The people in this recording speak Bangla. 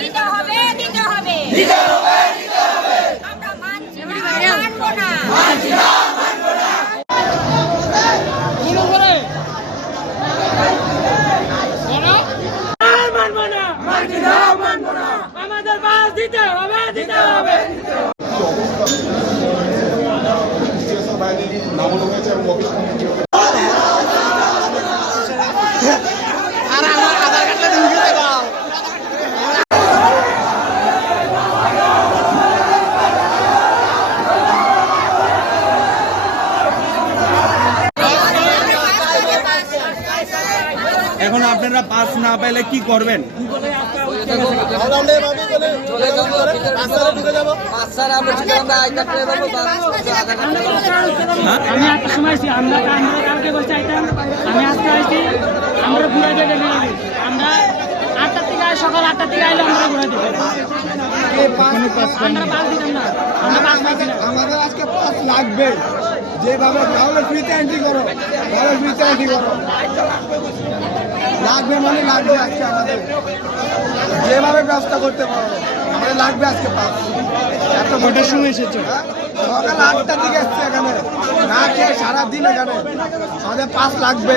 দিতে হবে দিতে হবে। দিতে হবে দিতে হবে। আমরা মানছি মানবো না। মানছি না মানবো না। শুরু করে। মানবো না মানছি না মানবো না। আমাদের বাস দিতে হবে দিতে হবে। নাম হয়েছে এবং অফিস এখন আপনারা পাস না পেলে কি করবেন? আমি একটা সময় আছি আমরা আমরা কালকে বসে আইতাম আমি আজকে আইছি আমরা ঘুরে যেতে আমরা আটটার থেকে আয় সকাল আটটার থেকে আইলে আমরা ঘুরে আমরা পাস দিতাম না। আমাদের আজকে পাস লাগবে। যেভাবে গ্রাউন্ডের ফ্রিতে এন্ট্রি করো গ্রাউন্ডের ফ্রিতে এন্ট্রি করো। লাগবে মানে লাগবে আজকে আমাদের। যেভাবে ব্যবস্থা করতে পারো আমাদের লাগবে আজকে পাস এত কটার সময় এসেছে। সকাল আটটা দিকে এসছে এখানে। না খেয়ে সারাদিন এখানে। আমাদের পাঁচ লাগবে।